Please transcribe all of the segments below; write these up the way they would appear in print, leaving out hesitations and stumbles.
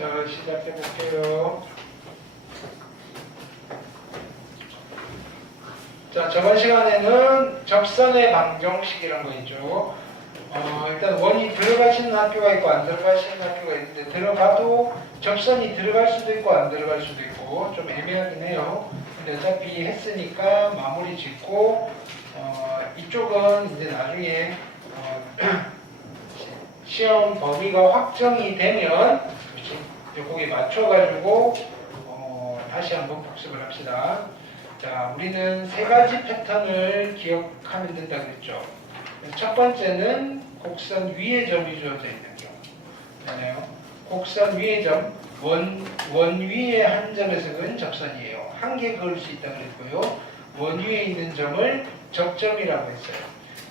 자, 시작해 볼게요. 자, 저번 시간에는 접선의 방정식이란 거 있죠. 일단 원이 들어가시는 학교가 있고 안 들어가시는 학교가 있는데, 들어가도 접선이 들어갈 수도 있고 안 들어갈 수도 있고 좀 애매하긴 해요. 근데 어차피 했으니까 마무리 짓고, 이쪽은 이제 나중에 시험 범위가 확정이 되면 거기에 맞춰가지고 다시 한번 복습을 합시다. 자, 우리는 세 가지 패턴을 기억하면 된다 그랬죠. 첫 번째는 곡선 위에 점이 주어져 있는 경우. 그러네요. 곡선 위에 점, 원 위에 한 점에서 그은 접선이에요. 한 개 그을 수 있다 그랬고요. 원 위에 있는 점을 접점이라고 했어요.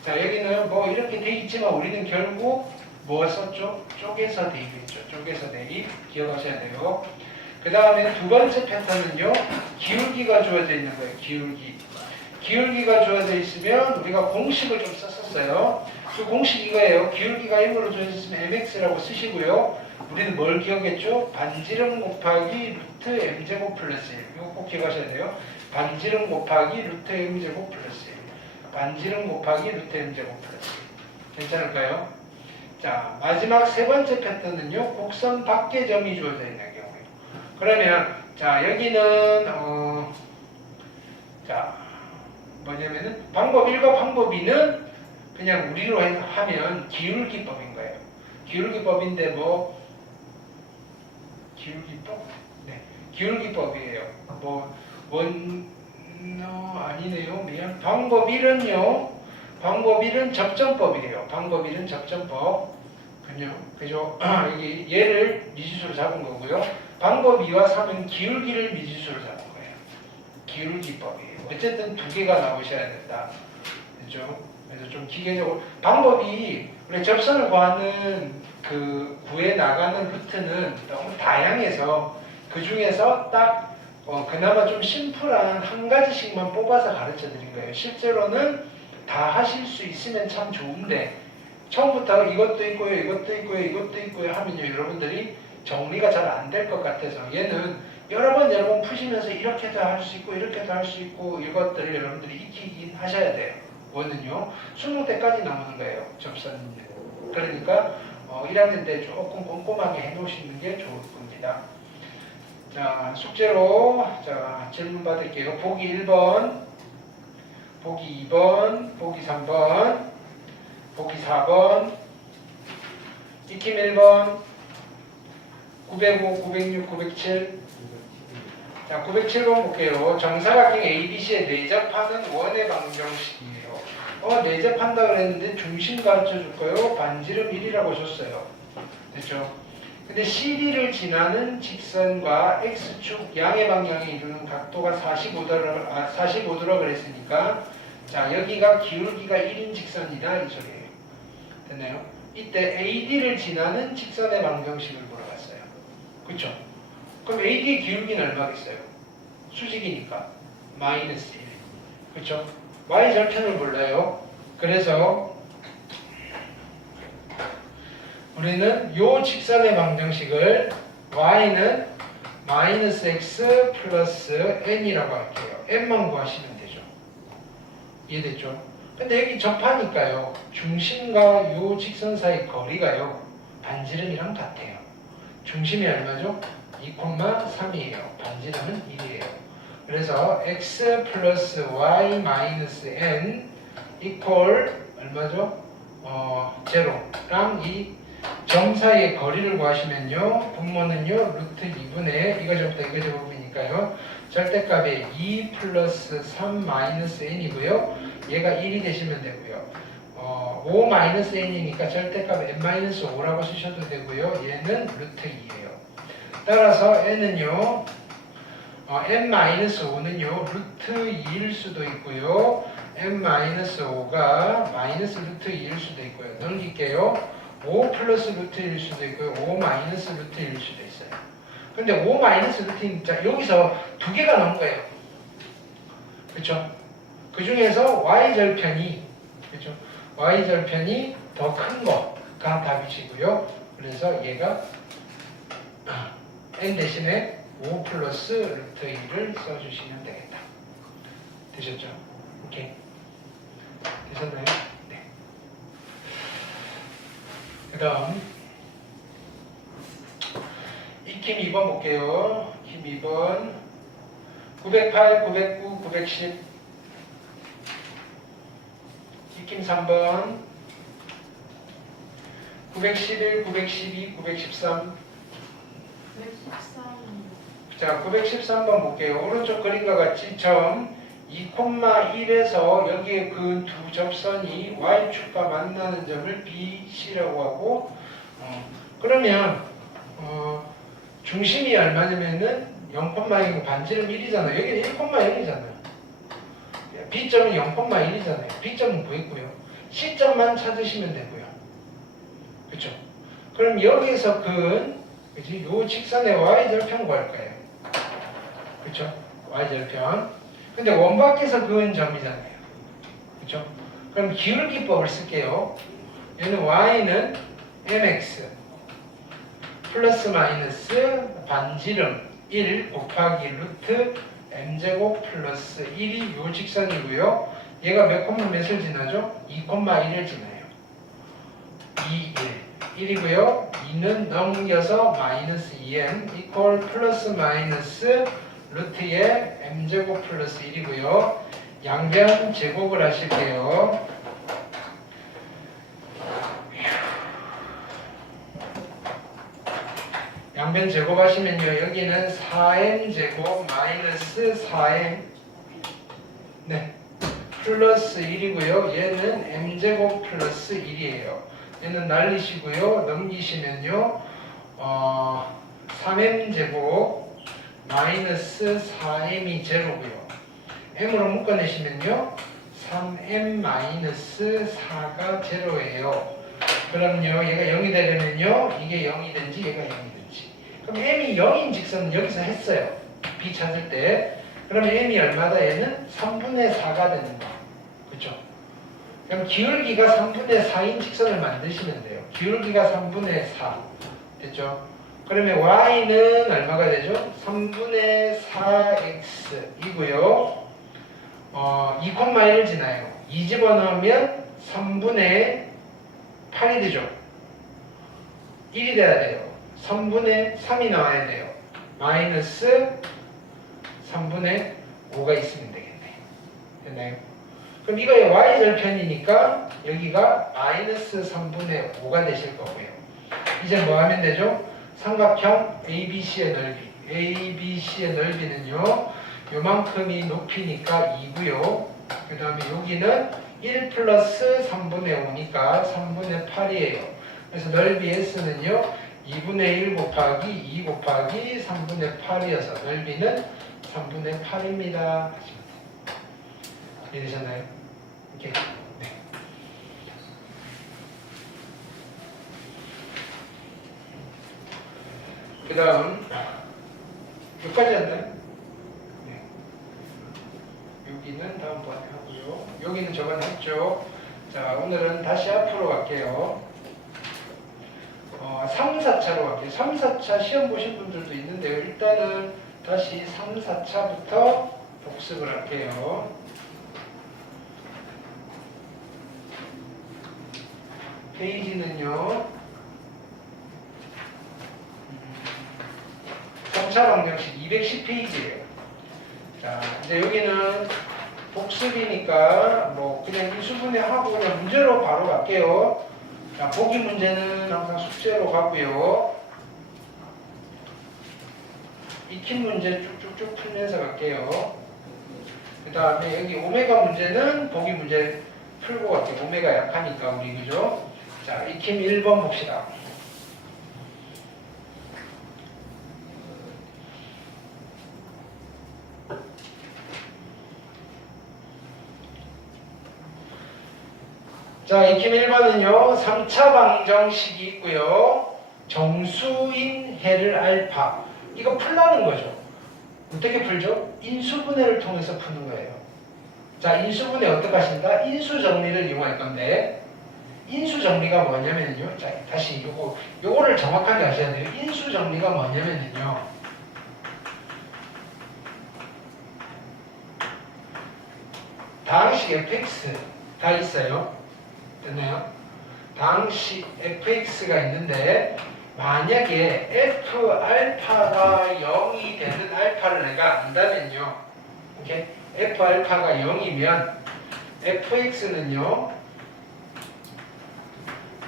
자, 여기는 뭐 이렇게 돼 있지만 우리는 결국 뭐 썼죠? 쪼개서 대입했죠. 쪼개서 대입 기억하셔야 돼요. 그 다음에 두 번째 패턴은요, 기울기가 주어져 있는 거예요. 기울기가 주어져 있으면 우리가 공식을 좀 썼었어요. 그 공식 이거예요. 기울기가 1으로 주어져 있으면 mx라고 쓰시고요. 우리는 뭘 기억했죠? 반지름 곱하기 루트 m제곱 플러스 1. 이거 꼭 기억하셔야 돼요. 반지름 곱하기 루트 m제곱 플러스 1. 반지름 곱하기 루트 m제곱 플러스 1. 괜찮을까요? 자, 마지막 세 번째 패턴은요, 곡선 밖에 점이 주어져 있는 경우예요. 그러면 자, 여기는 자, 뭐냐면은 방법 1과 방법 2는 그냥 우리로 하면 기울기법인 거예요. 기울기법인데 뭐 기울기법? 네, 기울기법이에요. 아니네요. 그냥 방법 1은요. 방법 1은 접점법이에요. 방법 1은 접점법. 그죠? 여기 얘를 미지수로 잡은 거고요. 방법 2와 3은 기울기를 미지수로 잡은 거예요. 기울기법이에요. 어쨌든 두 개가 나오셔야 된다. 그죠? 그래서 좀 기계적으로 방법이 우리 접선을 구하는 구해 나가는 루트는 너무 다양해서 그 중에서 딱 그나마 좀 심플한 한 가지씩만 뽑아서 가르쳐 드린 거예요. 실제로는 다 하실 수 있으면 참 좋은데 처음부터 이것도 있고요, 이것도 있고요, 이것도 있고요 하면요, 여러분들이 정리가 잘 안 될 것 같아서 얘는 여러 번 푸시면서 이렇게도 할 수 있고 이렇게도 할 수 있고 이것들을 여러분들이 익히긴 하셔야 돼요. 원은요 20대까지 나오는 거예요. 접선. 그러니까 1학년 때 조금 꼼꼼하게 해놓으시는 게 좋을 겁니다. 자, 숙제로 자 질문 받을게요. 보기 1번, 보기 2번, 보기 3번, 보기 4번, 익힘 1번, 905, 906, 907. 자, 907번 볼게요. 정사각형 ABC에 내접하는 원의 방정식이에요. 내접한다 그랬는데 중심 가르쳐 줄 거예요. 반지름 1이라고 줬어요. 됐죠? 근데 CD를 지나는 직선과 X축 양의 방향에 이루는 각도가 45도라 그랬으니까, 자, 여기가 기울기가 1인 직선이다 이 소리예요. 됐나요? 이때 AD를 지나는 직선의 방정식을 물어봤어요. 그쵸? 그럼 AD의 기울기는 얼마겠어요? 수직이니까 마이너스 1. 그쵸? Y절편을 몰라요. 그래서 우리는 요 직선의 방정식을 Y는 마이너스 X 플러스 N이라고 할게요. N만 구하시면 되죠. 이해됐죠? 근데 여기 접하니까요, 중심과 요 직선 사이 거리가요, 반지름이랑 같아요. 중심이 얼마죠? 2,3이에요. 반지름은 1이에요. 그래서 x 플러스 y 마이너스 n 이퀄 얼마죠? 제로랑 이 점 사이의 거리를 구하시면요, 분모는요 루트 2분의 이거 제곱다 이거 제곱이니까요 절대값이 2 플러스 3 마이너스 n이고요, 얘가 1이 되시면 되고요, 5 마이너스 n이니까 절대값 n 마이너스 5라고 쓰셔도 되고요, 얘는 루트 2예요. 따라서 n은요 n-5는요 루트 2일 수도 있고요, n-5가 마이너스 루트 2일 수도 있고요. 넘길게요. 5 플러스 루트 1일 수도 있고요, 5 마이너스 루트 1일 수도 있어요. 근데 5 마이너스 루트 1, 자, 여기서 두 개가 나온 거예요. 그렇죠? 그 중에서 y절편이, 그렇죠? y절편이 더 큰 거가 답이시고요. 그래서 얘가 n 대신에 5 플러스 루트 2를 써주시면 되겠다. 되셨죠? 오케이. 되셨나요? 네. 그 다음 익힘 2번 볼게요. 익힘 2번 908, 909, 910 익힘 3번 911, 912, 913 자, 913번 볼게요. 오른쪽 그림과 같이 점 2,1에서 여기에 그 두 접선이 Y축과 만나는 점을 BC라고 하고 그러면 중심이 얼마냐면은 0,0 반지름 1이잖아요. 여기는 1,1이잖아요. B점은 0,1이잖아요. B점은 구했고요. C점만 찾으시면 되고요. 그렇죠? 그럼 여기에서 그은 그치? 요 직선의 Y절편 구할 거예요. 그렇죠? Y절편. 근데 원밖에서 그은 점이잖아요. 그렇죠? 그럼 기울기법을 쓸게요. 얘는 Y는 mx 플러스 마이너스 반지름 1 곱하기 루트 m제곱 플러스 1이 요 직선이고요. 얘가 몇 콤마 몇을 지나죠? 2,1을 지나요. 2, 1. 1이고요. 2는 넘겨서 마이너스 2m 이퀄 플러스 마이너스 루트의 m제곱 플러스 1이고요. 양변 제곱을 하실게요. 양변 제곱하시면요. 여기는 4m 제곱 마이너스 4m 네 플러스 1이고요. 얘는 m제곱 플러스 1이에요. 얘는 날리시고요. 넘기시면요. 3m 제곱 마이너스 4m이 제로고요. m으로 묶어내시면요. 3m 마이너스 4가 제로예요. 그럼요. 얘가 0이 되려면요. 이게 0이 된지 얘가 0이 된지. 그럼 m이 0인 직선은 여기서 했어요. b 찾을 때. 그러면 m이 얼마다? 얘는 3분의 4가 되는 거. 그렇죠? 그럼 기울기가 3분의 4인 직선을 만드시면 돼요. 기울기가 3분의 4. 됐죠? 그러면 y는 얼마가 되죠? 3분의 4x이고요. 2,1을 지나요. 2 집어넣으면 3분의 8이 되죠. 1이 돼야 돼요. 3분의 3이 나와야 돼요. 마이너스 3분의 5가 있으면 되겠네. 됐나요? 그럼 이거의 y절편이니까 여기가 마이너스 3분의 5가 되실 거고요. 이제 뭐 하면 되죠? 삼각형 ABC의 넓이. ABC의 넓이는요. 요만큼이 높이니까 2고요. 그 다음에 여기는 1 플러스 3분의 5니까 3분의 8이에요. 그래서 넓이 S는요. 2분의 1 곱하기 2 곱하기 3분의 8이어서 넓이는 3분의 8입니다. 이해되셨나요? 오케이. 네. 그 다음 여기까지 했나요? 네. 여기는 다음번에 하고요. 여기는 저번에 했죠. 자, 오늘은 다시 앞으로 갈게요. 3, 4차로 갈게요. 3, 4차 시험 보신 분들도 있는데요. 일단은 다시 3, 4차부터 복습을 할게요. 페이지는요. 3차 방정식 210페이지예요. 자, 이제 여기는 복습이니까 뭐 그냥 인수분해 하고 그냥 문제로 바로 갈게요. 자, 보기 문제는 항상 숙제로 가고요. 익힌 문제 쭉쭉쭉 풀면서 갈게요. 그 다음에 여기 오메가 문제는 보기 문제 풀고 갈게요. 오메가 약하니까 우리 그죠? 자, 익힘 1번 봅시다. 자, 익힘 1번은요. 3차 방정식이 있고요. 정수인 해를 알파. 이거 풀라는 거죠. 어떻게 풀죠? 인수분해를 통해서 푸는 거예요. 자, 인수분해 어떻게 하신다? 인수정리를 이용할 건데 인수 정리가 뭐냐면요. 자, 다시 요거를 정확하게 아셔야 돼요. 인수 정리가 뭐냐면요. 다항식 fx 다 있어요. 됐나요? 다항식 fx가 있는데 만약에 f 알파가 0이 되는 알파를 내가 안다면요. 오케이? f 알파가 0이면 fx는요.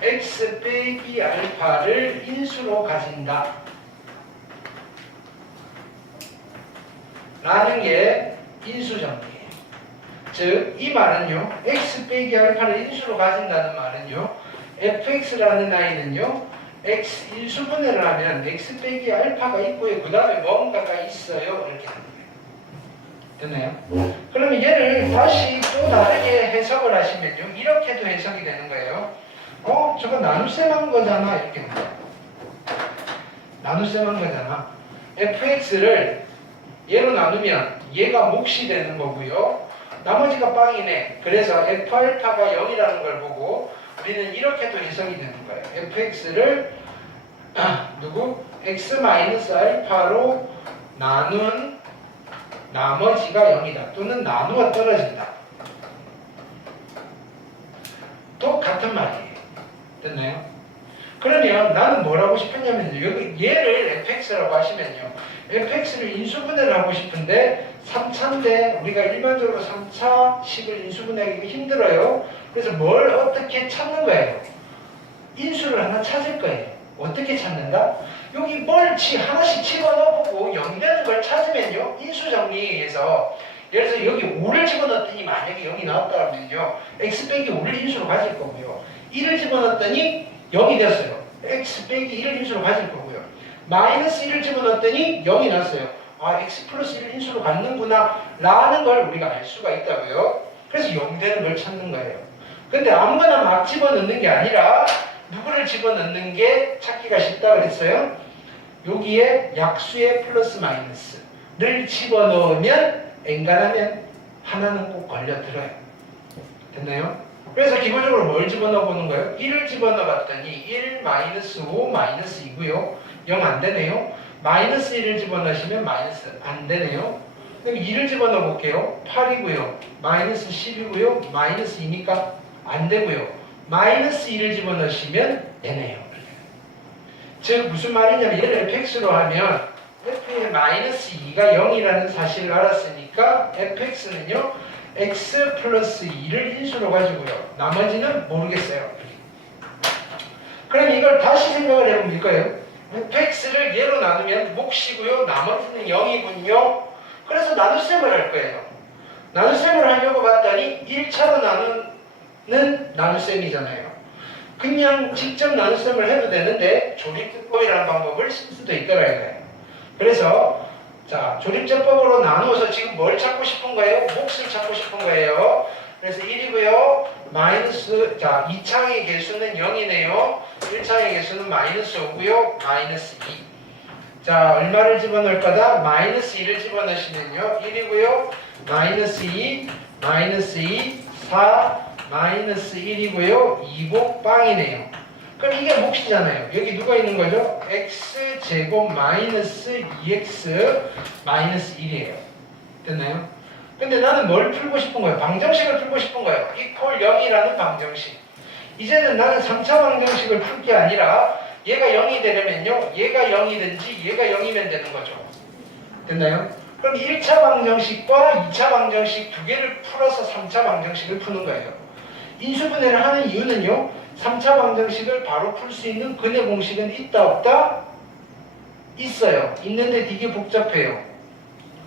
x 빼기 알파를 인수로 가진다. 라는 게 인수정리예요. 즉, 이 말은요. x 빼기 알파를 인수로 가진다는 말은요. fx라는 아이는요. x 인수분해를 하면 x 빼기 알파가 있고요. 그 다음에 뭔가가 있어요. 이렇게 합니다. 됐나요? 그러면 얘를 다시 또 다르게 해석을 하시면요. 이렇게도 해석이 되는 거예요. 저거 나눗셈 한 거잖아. 이렇게 됩니다. 나눗셈 한 거잖아. fx를 얘로 나누면 얘가 몫이 되는 거고요. 나머지가 빵이네. 그래서 f알파가 0이라는 걸 보고 우리는 이렇게도 해석이 되는 거예요. fx를 x-알파로 나눈 나머지가 0이다. 또는 나누어 떨어진다. 또 같은 말이에요. 됐나요? 그러면 나는 뭘 하고 싶었냐면요. 여기 얘를 fx라고 하시면요. fx를 인수분해를 하고 싶은데 3차인데 우리가 일반적으로 3차식을 인수분해하기가 힘들어요. 그래서 뭘 어떻게 찾는 거예요? 인수를 하나 찾을 거예요. 어떻게 찾는다? 여기 뭘 하나씩 집어넣어보고 0 되는 걸 찾으면요. 인수정리에서 예를 들어서 여기 5를 집어넣었더니 만약에 0이 나왔다 하면요. x 빼기 5를 인수로 가질 거고요. 1을 집어넣었더니 0이 됐어요. x 빼기 1을 인수로 가질 거고요. 마이너스 1을 집어넣었더니 0이 났어요. 아, x 플러스 1을 인수로 갖는구나 라는 걸 우리가 알 수가 있다고요. 그래서 0 되는 걸 찾는 거예요. 근데 아무거나 막 집어넣는 게 아니라 누구를 집어넣는 게 찾기가 쉽다 그랬어요? 여기에 약수의 플러스 마이너스를 집어넣으면 엔간하면 하나는 꼭 걸려들어요. 됐나요? 그래서 기본적으로 뭘 집어넣어 보는 거예요? 1을 집어넣어 봤더니 1 마이너스 5 마이너스 2고요. 0 안 되네요. 마이너스 1을 집어넣으시면 마이너스 안 되네요. 그럼 2를 집어넣어 볼게요. 8이고요. 마이너스 10이고요. 마이너스 2니까 안 되고요. 마이너스 2를 집어넣으시면 되네요. 즉 무슨 말이냐면 얘를 fx로 하면 f의 마이너스 2가 0이라는 사실을 알았으니까 fx는요. x 플러스 2를 인수로 가지고요. 나머지는 모르겠어요. 그럼 이걸 다시 생각을 해보면 이거예요. fx를 얘로 나누면 몫이고요. 나머지는 0이군요. 그래서 나눗셈을 할 거예요. 나눗셈을 하려고 봤더니 1차로 나누는 나눗셈이잖아요. 그냥 직접 나눗셈을 해도 되는데 조립제법이라는 방법을 쓸 수도 있더라 이거예요. 그래서 자, 조립제법으로 나누어서 지금 뭘 찾고 싶은 거예요? 몫을 찾고 싶은 거예요. 그래서 1이고요. 마이너스, 자, 2창의 개수는 0이네요. 1창의 개수는 마이너스 5고요. 마이너스 2. 자, 얼마를 집어넣을 거다? 마이너스 2를 집어넣으시면요. 1이고요. 마이너스 2, 마이너스 2, 4, 마이너스 1이고요. 2곱 빵이네요. 그럼 이게 몫이잖아요. 여기 누가 있는 거죠? x제곱 마이너스 2x 마이너스 1이에요. 됐나요? 근데 나는 뭘 풀고 싶은 거예요? 방정식을 풀고 싶은 거예요. 이퀄 0이라는 방정식. 이제는 나는 3차 방정식을 풀 게 아니라 얘가 0이 되려면요. 얘가 0이든지 얘가 0이면 되는 거죠. 됐나요? 그럼 1차 방정식과 2차 방정식 두 개를 풀어서 3차 방정식을 푸는 거예요. 인수분해를 하는 이유는요. 3차 방정식을 바로 풀 수 있는 근의 공식은 있다 없다? 있어요. 있는데 되게 복잡해요.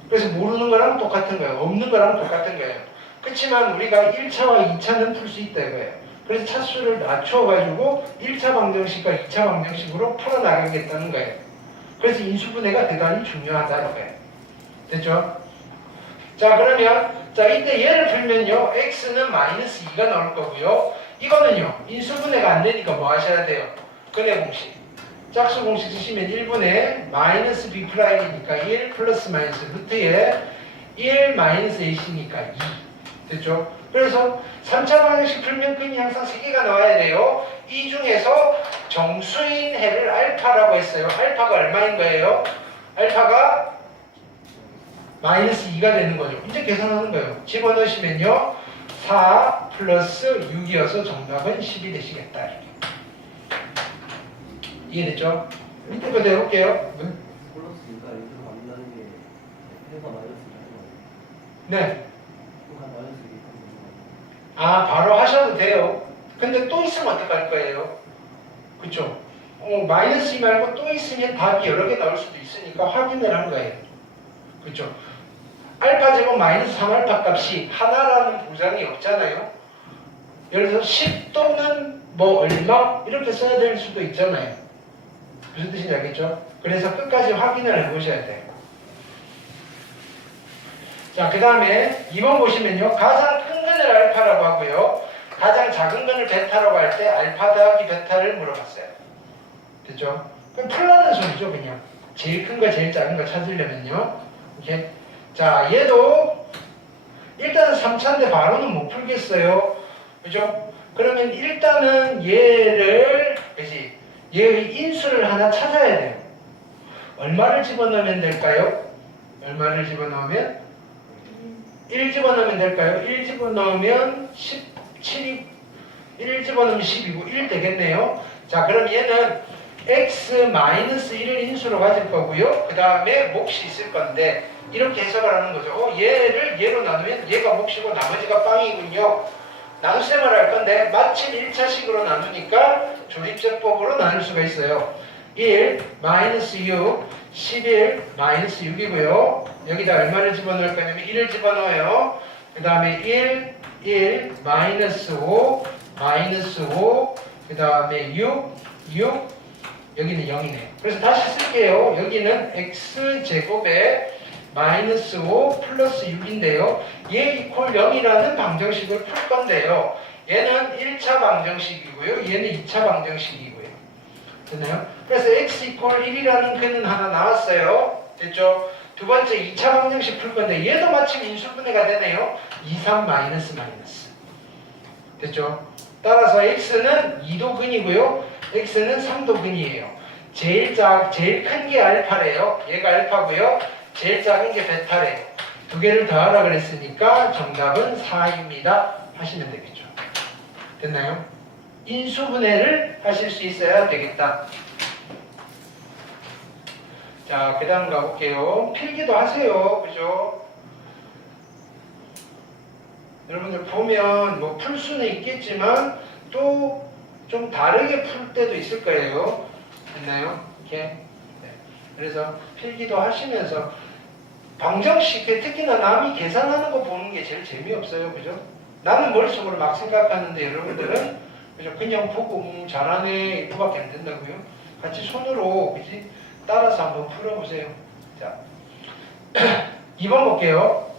그래서 모르는 거랑 똑같은 거예요. 없는 거랑 똑같은 거예요. 그렇지만 우리가 1차와 2차는 풀 수 있다 이거예요. 그래서 차수를 낮춰가지고 1차 방정식과 2차 방정식으로 풀어나가겠다는 거예요. 그래서 인수분해가 대단히 중요하다 이거예요. 됐죠? 자 그러면 자 이때 얘를 풀면요. x는 마이너스 2가 나올 거고요. 이거는요. 인수분해가 안 되니까 뭐 하셔야 돼요? 근의 공식. 짝수 공식 쓰시면 1분의 마이너스 b 프라임이니까 1 플러스 마이너스 루트에 1 마이너스 a시니까 2. 됐죠? 그래서 3차 방정식 풀면 근이 항상 3개가 나와야 돼요. 이 중에서 정수인 해를 알파라고 했어요. 알파가 얼마인 거예요? 알파가 마이너스 2가 되는 거죠. 이제 계산하는 거예요. 집어넣으시면요. 4 플러스 6이어서 정답은 10이 되시겠다. 이렇게. 이해됐죠? 밑에 거 내볼게요. 플러스니까 이렇게 만나는 게 해가 마이너스가 네. 마이너스 아, 바로 하셔도 돼요. 근데 또 있으면 어떡할 거예요? 그쵸? 마이너스 2 말고 또 있으면 답이 여러 개 나올 수도 있으니까 확인을 한 거예요. 그쵸? 알파 제곱 마이너스 3알파 값이 하나라는 보장이 없잖아요. 예를 들어서 10 또는 뭐 얼마 이렇게 써야 될 수도 있잖아요. 무슨 뜻인지 알겠죠? 그래서 끝까지 확인을 해보셔야 돼요. 자, 그 다음에 2번 보시면요. 가장 큰 근을 알파라고 하고요. 가장 작은 근을 베타라고 할 때 알파 더하기 베타를 물어봤어요. 됐죠? 그럼 풀라는 소리죠, 그냥. 제일 큰 거, 제일 작은 거 찾으려면요. 이렇게. 자, 얘도 일단은 3차인데 바로는 못 풀겠어요. 그죠? 그러면 일단은 얘를, 그지? 얘의 인수를 하나 찾아야 돼요. 얼마를 집어넣으면 될까요? 얼마를 집어넣으면? 1 집어넣으면 될까요? 1 집어넣으면 17이 1 집어넣으면 10이고 1 되겠네요. 자, 그럼 얘는 x-1을 인수로 가질 거고요. 그 다음에 몫이 있을 건데 이렇게 해석을 하는 거죠. 얘를 얘로 나누면 얘가 몫이고 나머지가 빵이군요. 나눗셈을 할 건데 마침 1차식으로 나누니까 조립제법으로 나눌 수가 있어요. 1 마이너스 6 11 마이너스 6이고요. 여기다 얼마를 집어넣을 거냐면 1을 집어넣어요. 그 다음에 1 마이너스 5 마이너스 5 그 다음에 6 여기는 0이네. 그래서 다시 쓸게요. 여기는 x제곱에 마이너스 5 플러스 6인데요. 얘 이퀄 0이라는 방정식을 풀 건데요. 얘는 1차 방정식이고요. 얘는 2차 방정식이고요. 됐나요? 그래서 x 이퀄 1이라는 근은 하나 나왔어요. 됐죠? 두 번째 2차 방정식 풀 건데 얘도 마침 인수분해가 되네요. 2, 3 마이너스 마이너스. 됐죠? 따라서 x는 2도 근이고요. x는 3도 근이에요. 제일 큰 게 알파래요. 얘가 알파고요. 제일 작은 게 베타래요. 두 개를 더하라 그랬으니까 정답은 4입니다. 하시면 되겠죠. 됐나요? 인수분해를 하실 수 있어야 되겠다. 자, 그 다음 가볼게요. 필기도 하세요. 그죠? 여러분들 보면 뭐 풀 수는 있겠지만 또 좀 다르게 풀 때도 있을 거예요. 됐나요? 이렇게. 네. 그래서 필기도 하시면서 방정식, 특히나 남이 계산하는 거 보는 게 제일 재미없어요. 그죠? 나는 머릿속으로 막 생각하는데 여러분들은 그냥 보고 잘하네 이거밖에 안 된다고요. 같이 손으로 그치? 따라서 한번 풀어보세요. 자, 2번 볼게요.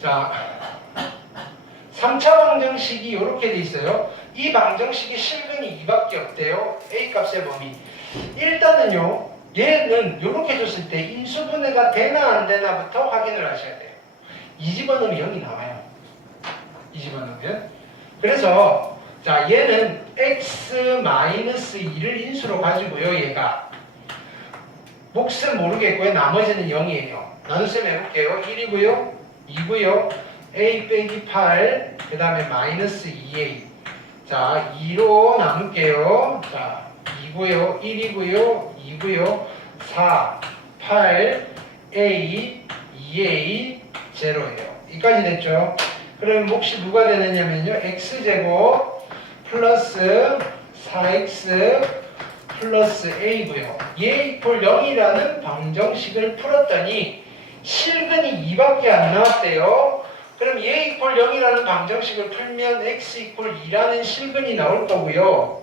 자, 3차 방정식이 이렇게 돼 있어요. 이 방정식의 실근이 2밖에 없대요. A 값의 범위. 일단은요, 얘는 이렇게 줬을 때 인수분해가 되나 안 되나부터 확인을 하셔야 돼요. 2 집어넣으면 0이 나와요. 2 집어넣으면. 그래서 자, 얘는 x-2를 인수로 가지고요. 얘가 몫은 모르겠고요. 나머지는 0이에요. 나눗셈 해볼게요. 1이고요. 2고요. a 빼기 8, 그 다음에 마이너스 2a. 자, 2로 나눌게요. 자, 2고요. 1이고요. 2고요. 4, 8, a, 2a, 0예요. 이까지 됐죠? 그러면 몫이 누가 되느냐면요. x제곱 플러스 4x 플러스 a고요. 얘 이퀄 0이라는 방정식을 풀었더니 실근이 2밖에 안 나왔대요. 그럼 얘 이퀄 0이라는 방정식을 풀면 x 이퀄 2라는 실근이 나올 거고요.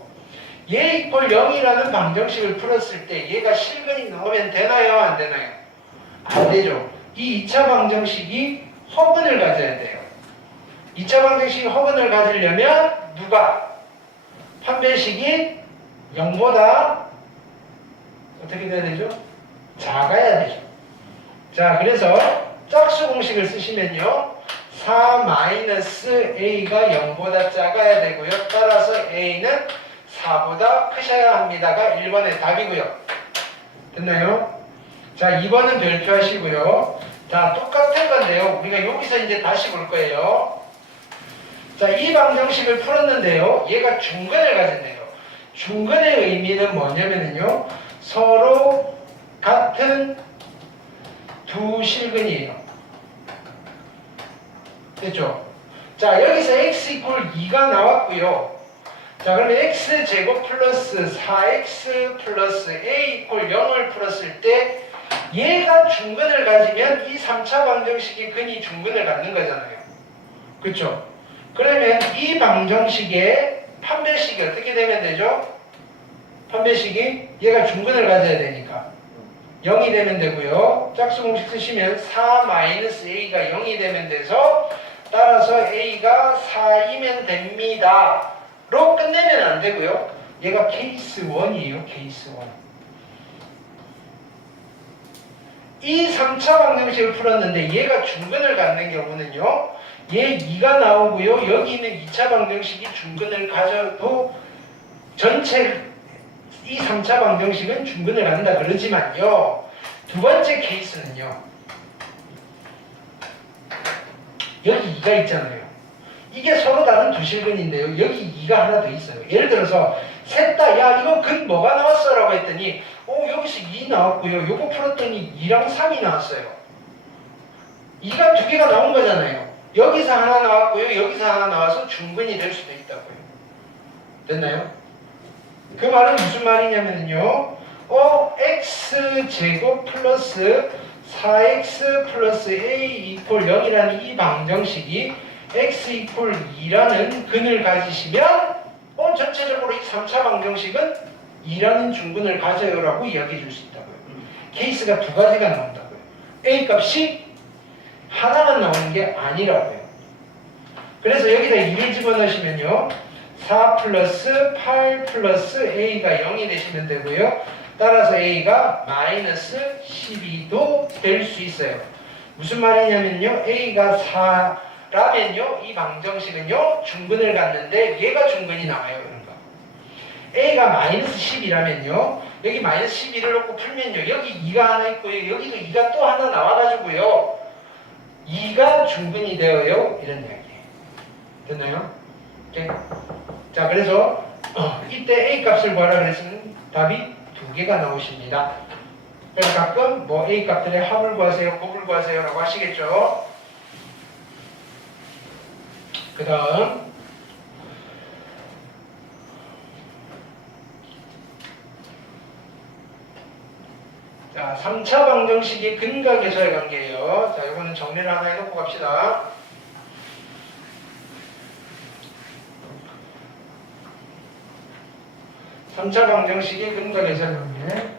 얘 이퀄 0이라는 방정식을 풀었을 때 얘가 실근이 나오면 되나요? 안 되나요? 안 되죠. 이 2차 방정식이 허근을 가져야 돼요. 2차 방정식이 허근을 가지려면 누가? 판별식이 0보다 어떻게 돼야 되죠? 작아야 되죠. 자, 그래서 짝수 공식을 쓰시면요. 4-a가 0보다 작아야 되고요. 따라서 a는 4보다 크셔야 합니다가 1번의 답이고요. 됐나요? 자, 2번은 별표하시고요. 자, 똑같은 건데요. 우리가 여기서 이제 다시 볼 거예요. 자, 이 방정식을 풀었는데요. 얘가 중근을 가졌네요. 중근의 의미는 뭐냐면요. 서로 같은 두 실근이에요. 됐죠? 자, 여기서 x 이퀄 2가 나왔고요. 자, 그러면 x제곱 플러스 4x 플러스 a 이퀄 0을 풀었을 때 얘가 중근을 가지면 이 3차 방정식이 근이 중근을 갖는 거잖아요. 그렇죠? 그러면 이 방정식의 판별식이 어떻게 되면 되죠? 판별식이 얘가 중근을 가져야 되니까 0이 되면 되고요. 짝수 공식 쓰시면 4-a가 0이 되면 돼서 따라서 a가 4이면 됩니다. 로 끝내면 안 되고요. 얘가 케이스 1이에요. 케이스 1. 이 3차 방정식을 풀었는데 얘가 중근을 갖는 경우는요. 얘 2가 나오고요. 여기 있는 2차 방정식이 중근을 가져도 전체 이 3차 방정식은 중근을 갖는다 그러지만요. 두 번째 케이스는요. 여기 2가 있잖아요. 이게 서로 다른 두 실근인데요. 여기 2가 하나 더 있어요. 예를 들어서 셋 다 야 이거 근 뭐가 나왔어? 라고 했더니 여기서 2 나왔고요. 요거 풀었더니 2랑 3이 나왔어요. 2가 두 개가 나온 거잖아요. 여기서 하나 나왔고요. 여기서 하나 나와서 중근이 될 수도 있다고요. 됐나요? 그 말은 무슨 말이냐면요. x제곱 플러스 4x 플러스 a 이퀄 0이라는 이 방정식이 x 이퀄 2라는 근을 가지시면 전체적으로 이 3차 방정식은 2라는 중근을 가져요라고 이야기해 줄 수 있다고요. 케이스가 두 가지가 나온다고요. a 값이 하나만 나오는 게 아니라고요. 그래서 여기다 2를 집어넣으시면요. 4 플러스 8 플러스 a가 0이 되시면 되고요. 따라서 a가 마이너스 12도 될 수 있어요. 무슨 말이냐면요. a가 4라면요. 이 방정식은요. 중근을 갖는데 얘가 중근이 나와요. 그러니까. a가 마이너스 10이라면요. 여기 마이너스 12를 놓고 풀면요. 여기 2가 하나 있고요. 여기도 2가 또 하나 나와가지고요. 2가 중근이 되어요. 이런 이야기예요. 됐나요? 오케이. 자, 그래서 이때 a 값을 구하라 그랬으면 답이 두 개가 나오십니다. 그래서 가끔 뭐 a 값들의 합을 구하세요, 곱을 구하세요 라고 하시겠죠. 그 다음 자, 3차 방정식이 근과 계수의 관계예요. 자, 이거는 정리를 하나 해놓고 갑시다. 삼차 방정식의 근과 계수의 관계.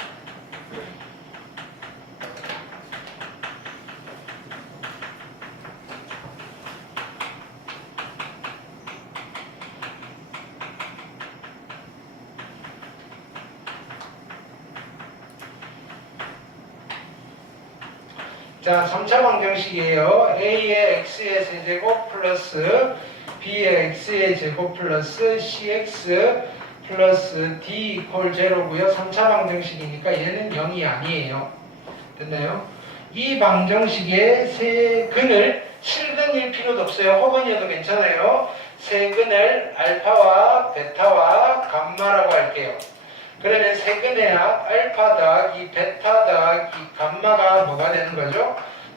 자, 3차 방정식이에요. a의 x의 세제곱 플러스 b의 x의 제곱 플러스 cx 플러스 d 이퀄 제로고요. 3차 방정식이니까 얘는 0이 아니에요. 됐나요? 이 방정식의 세 근을 7근일 필요도 없어요. 혹은이어도 괜찮아요. 세 근을 알파와 베타와 감마라고 할게요. 그러면 세 근의 합 알파 더하기 베타 더하기 감마가 뭐가 되는 거죠?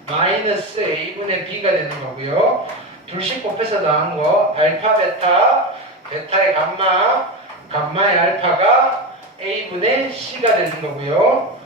마이너스 a분의 b가 되는 거고요. 둘씩 곱해서 더한 거 알파 베타 베타의 감마 감마의 알파가 a분의 c가 되는 거고요.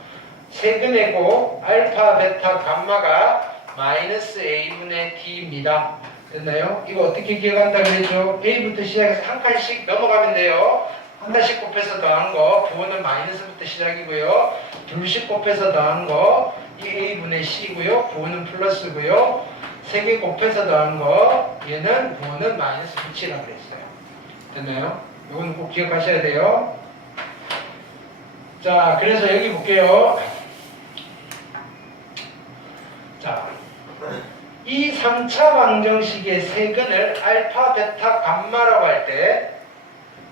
세근의 곱 알파 베타 감마가 마이너스 a분의 d입니다. 됐나요? 이거 어떻게 기억한다 그랬죠? a부터 시작해서 한 칸씩 넘어가면 돼요. 하나씩 곱해서 더한 거 부호는 마이너스부터 시작이고요. 둘씩 곱해서 더한 거 이 a분의 c고요. 부호는 플러스고요. 세 개 곱해서 더한 거 얘는 부호는 마이너스 붙이라고 그랬어요. 됐나요? 이건 꼭 기억하셔야 돼요. 자, 그래서 여기 볼게요. 이 3차 방정식의 세근을 알파, 베타, 감마라고 할 때,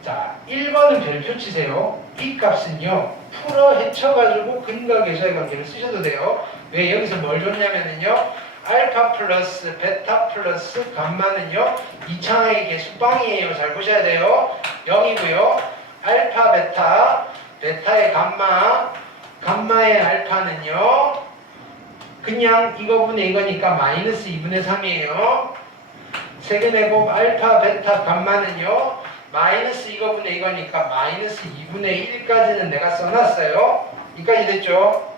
자, 1번은 별표 치세요. 이 값은요, 풀어 헤쳐가지고 근과 계수의 관계를 쓰셔도 돼요. 왜 여기서 뭘 줬냐면요, 알파 플러스 베타 플러스 감마는요, 2차항의 계수 빵이에요. 잘 보셔야 돼요. 0이고요. 알파, 베타, 베타의 감마, 감마의 알파는요, 그냥 이거분의 이거니까 마이너스 2분의 3이에요. 세근의 곱 알파, 베타, 감마는요, 마이너스 이거분의 이거니까 마이너스 2분의 1까지는 내가 써놨어요. 여기까지 됐죠?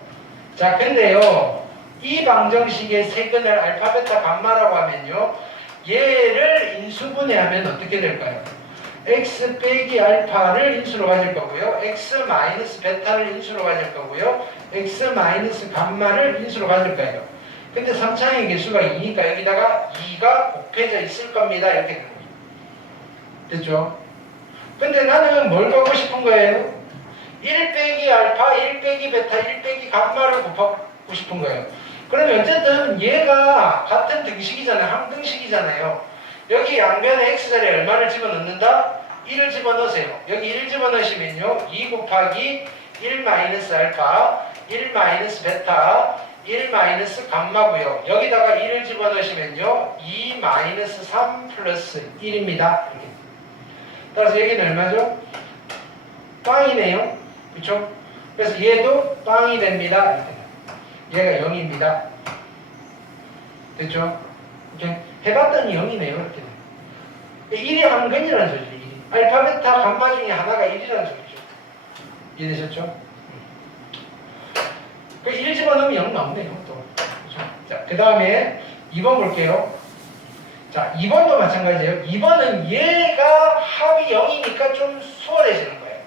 자, 근데요, 이 방정식의 세근을 알파, 베타, 감마라고 하면요, 얘를 인수분해하면 어떻게 될까요? x 빼기 알파를 인수로 가질 거고요. x 마이너스 베타를 인수로 가질 거고요. x 마이너스 감마를 인수로 가질 거예요. 근데 3차항의 개수가 2니까 여기다가 2가 곱해져 있을 겁니다. 이렇게 되는 거예요. 됐죠? 근데 나는 뭘 갖고 싶은 거예요? 1 빼기 알파, 1 빼기 베타, 1 빼기 감마를 곱하고 싶은 거예요. 그러면 어쨌든 얘가 같은 등식이잖아요. 함등식이잖아요. 여기 양변에 x자리에 얼마를 집어넣는다? 1을 집어넣으세요. 여기 1을 집어넣으시면요, 2 곱하기 1 마이너스 알파, 1 마이너스 베타, 1 마이너스 감마고요. 여기다가 1을 집어넣으시면요, 2 마이너스 3 플러스 1입니다. 이렇게. 따라서 여기는 얼마죠? 빵이네요. 그렇죠? 그래서 얘도 빵이 됩니다. 이렇게. 얘가 0입니다. 됐죠? 이렇게 해봤더니 0이네요. 이렇게. 1이 한 근이라는 소리죠. 1이. 알파, 베타, 감마 중에 하나가 1이라는 소리죠. 이해되셨죠? 그 1 집어넣으면 0 나오네요. 또. 그렇죠? 자, 그 다음에 2번 볼게요. 자, 2번도 마찬가지예요. 2번은 얘가 합이 0이니까 좀 수월해지는 거예요.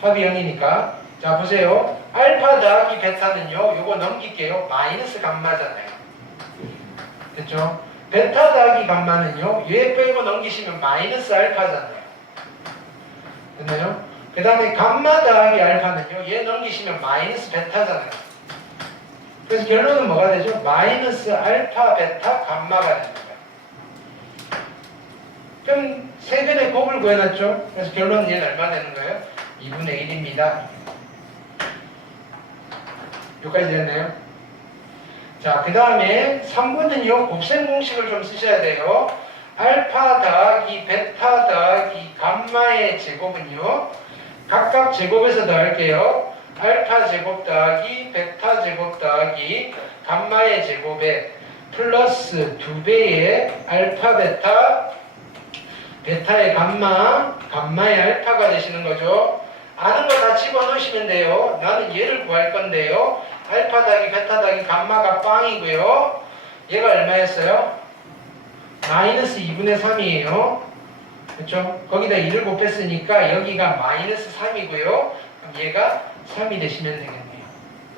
합이 0이니까. 자, 보세요. 알파 더하기 베타는요, 요거 넘길게요. 마이너스 감마잖아요. 됐죠? 베타 더하기 감마는요, 얘 빼고 넘기시면 마이너스 알파잖아요. 됐나요? 그 다음에 감마 더하기 알파는요, 얘 넘기시면 마이너스 베타잖아요. 그래서 결론은 뭐가 되죠? 마이너스 알파, 베타, 감마가 되는 거예요. 그럼 세변의 곱을 구해놨죠? 그래서 결론은 얘는 얼마 되는 거예요? 2분의 1입니다. 여기까지 됐나요? 자, 그 다음에 3번은요, 곱셈 공식을 좀 쓰셔야 돼요. 알파 더하기 베타 더하기 감마의 제곱은요, 각각 제곱에서 더할게요. 알파 제곱 더하기 베타 제곱 더하기 감마의 제곱에 플러스 2배의 알파 베타, 베타의 감마, 감마의 알파가 되시는 거죠. 아는 거 다 집어넣으시면 돼요. 나는 얘를 구할 건데요. 알파 더하기 베타 더하기 감마가 빵이고요. 얘가 얼마였어요? 마이너스 2분의 3이에요. 그렇죠? 거기다 2를 곱했으니까 여기가 마이너스 3이고요. 그럼 얘가 3이 되시면 되겠네요.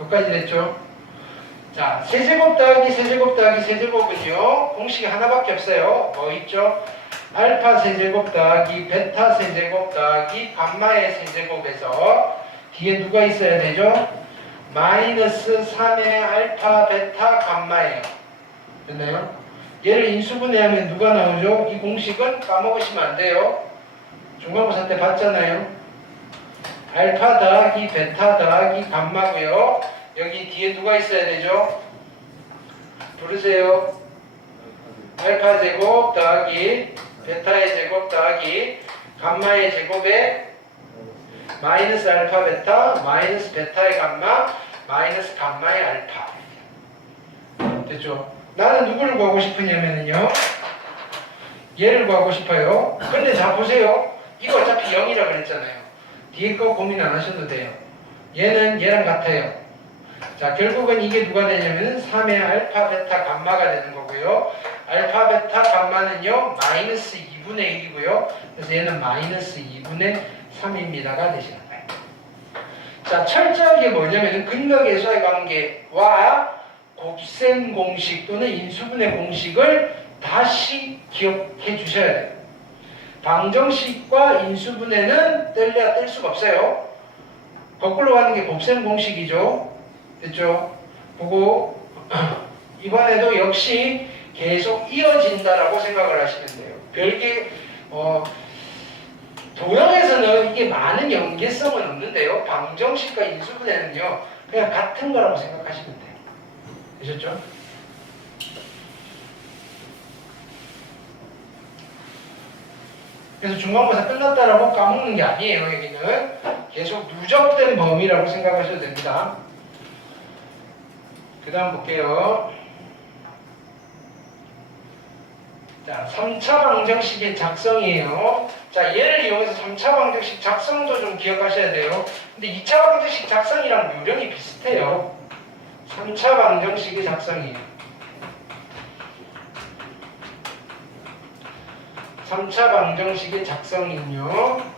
여기까지 됐죠? 자, 세제곱 더하기 세제곱 더하기 세제곱은요, 공식이 하나밖에 없어요. 뭐 있죠? 알파 세제곱 더하기 베타 세제곱 더하기 감마의 세제곱에서 뒤에 누가 있어야 되죠? 마이너스 3의 알파 베타 감마예요. 됐나요? 얘를 인수분해하면 누가 나오죠? 이 공식은 까먹으시면 안 돼요. 중간고사 때 봤잖아요. 알파 더하기 베타 더하기 감마고요. 여기 뒤에 누가 있어야 되죠? 부르세요. 알파 제곱 더하기 베타의 제곱 더하기 감마의 제곱에 마이너스 알파 베타 마이너스 베타의 감마 마이너스 감마의 알파. 됐죠? 나는 누구를 구하고 싶으냐면요, 얘를 구하고 싶어요. 근데 자 보세요. 이거 어차피 0이라 그랬잖아요. 뒤에 거 고민 안 하셔도 돼요. 얘는 얘랑 같아요. 자, 결국은 이게 누가 되냐면 3의 알파 베타 감마가 되는 거고요. 알파 베타 감마는요, 마이너스 2분의 1이고요. 그래서 얘는 마이너스 2분의 3입니다가 되시는 거예요. 자, 철저하게 뭐냐면 근과 계수의 관계와 곱셈 공식 또는 인수분해 공식을 다시 기억해 주셔야 돼요. 방정식과 인수분해는 뗄래야 뗄 수가 없어요. 거꾸로 가는 게 곱셈 공식이죠. 됐죠? 보고 이번에도 역시 계속 이어진다라고 생각을 하시면 돼요. 별개 도형에서는 이게 많은 연계성은 없는데요. 방정식과 인수분해는요 그냥 같은 거라고 생각하시면 돼요. 되셨죠? 그래서 중간고사 끝났다라고 까먹는 게 아니에요. 여기는 계속 누적된 범위라고 생각하셔도 됩니다. 그 다음 볼게요. 자, 3차 방정식의 작성이에요. 자, 얘를 이용해서 3차 방정식 작성도 좀 기억하셔야 돼요. 근데 2차 방정식 작성이랑 요령이 비슷해요. 3차 방정식의 작성이에요. 3차 방정식의 작성은요.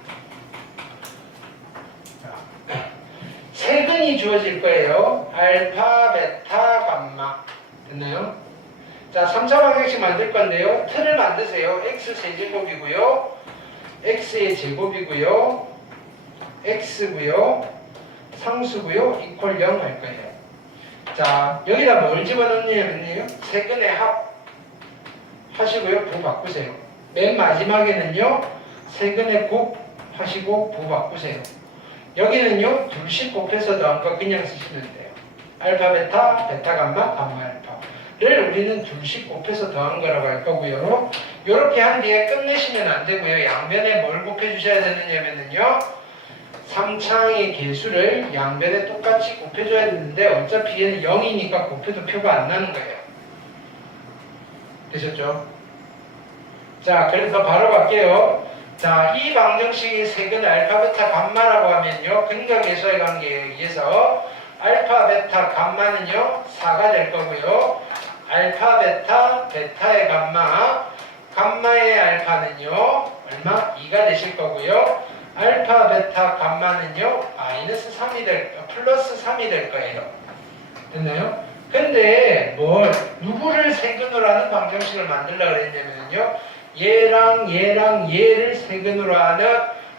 세근이 주어질 거예요. 알파, 베타, 감마. 됐나요? 자, 3차 방정식 만들 건데요. 틀을 만드세요. x 세제곱이고요. x의 제곱이고요. x고요. 상수고요. 이퀄 0 할 거예요. 자, 여기다 뭘 집어넣냐면요. 세근의 합 하시고요. 부 바꾸세요. 맨 마지막에는요. 세근의 곱 하시고 부 바꾸세요. 여기는요. 둘씩 곱해서 더한 거 그냥 쓰시면 돼요. 알파, 베타, 베타, 감마, 감마, 알파를 우리는 둘씩 곱해서 더한 거라고 할 거고요. 이렇게 한 뒤에 끝내시면 안 되고요. 양변에 뭘 곱해 주셔야 되느냐면요. 3창의 개수를 양변에 똑같이 곱해줘야 되는데 어차피 얘는 0이니까 곱해도 표가 안 나는 거예요. 되셨죠? 자, 그래서 바로 갈게요. 자, 이 방정식의 세근 알파, 베타, 감마라고 하면요. 근각계수의 관계에 의해서 알파, 베타, 감마는요. 4가 될 거고요. 알파, 베타, 베타의 감마, 감마의 알파는요. 얼마? 2가 되실 거고요. 알파, 베타, 감마는요. 마이너스 3이 플러스 3이 될 거예요. 됐나요? 근데 누구를 세근으로 하는 방정식을 만들려고 그랬냐면요. 얘랑 얘를 세근으로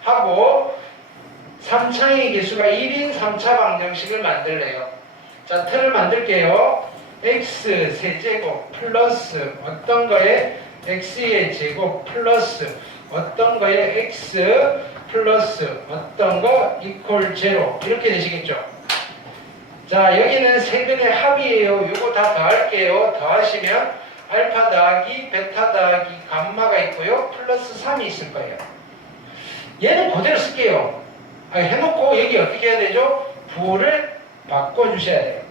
하고 3창의 개수가 1인 3차 방정식을 만들래요. 자, 틀을 만들게요. x 세제곱 플러스 어떤 거에 x의 제곱 플러스 어떤 거에 x 플러스 어떤 거 이퀄 제로 이렇게 되시겠죠. 자, 여기는 세근의 합이에요. 요거 다 더할게요. 더하시면 알파 더하기 베타 더하기 감마가 있고요. 플러스 3이 있을 거예요. 얘는 그대로 쓸게요. 해놓고 여기 어떻게 해야 되죠? 부호를 바꿔주셔야 돼요.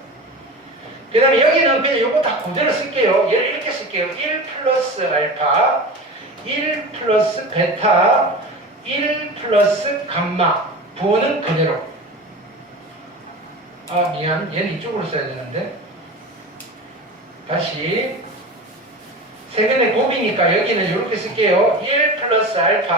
그 다음에 여기는 그냥 요거 다 그대로 쓸게요. 얘를 이렇게 쓸게요. 1 플러스 알파 1 플러스 베타 1 플러스 감마. 부호는 그대로. 미안. 얘는 이쪽으로 써야 되는데. 다시 세근의 곱이니까 여기는 이렇게 쓸게요. 1 플러스 알파